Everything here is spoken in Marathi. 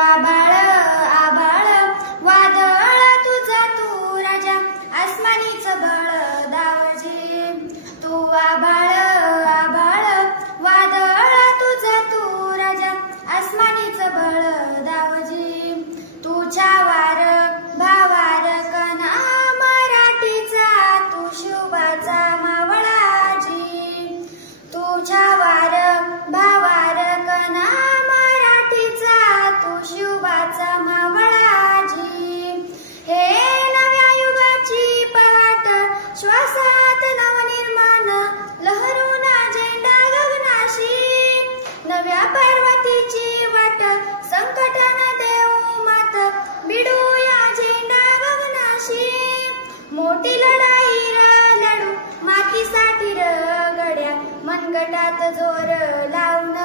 आभाळ आभाळ वादळ तुझा तू राजा आसमानीच बळ दावजी तू आभाळ आभाळ वादळ तुझा तू राजा आसमानीच बळ दावजी तुझ्या वार भावार कना मराठीचा तू शुभाचा मावळाजी तुझ्या वार भावार कना मराठीचा तू शुभाचा मावळाजी हे नव्या युगाची पहाट श्वासात नवनिर्माण लहरून झेंडा गगनाशी नव्या पर्वतीची वाट संकट न देऊ मात बिडूया झेंडा गगनाशी मोठी लढाई लढू मातीसाठी गड्या मनगटात जोर लावून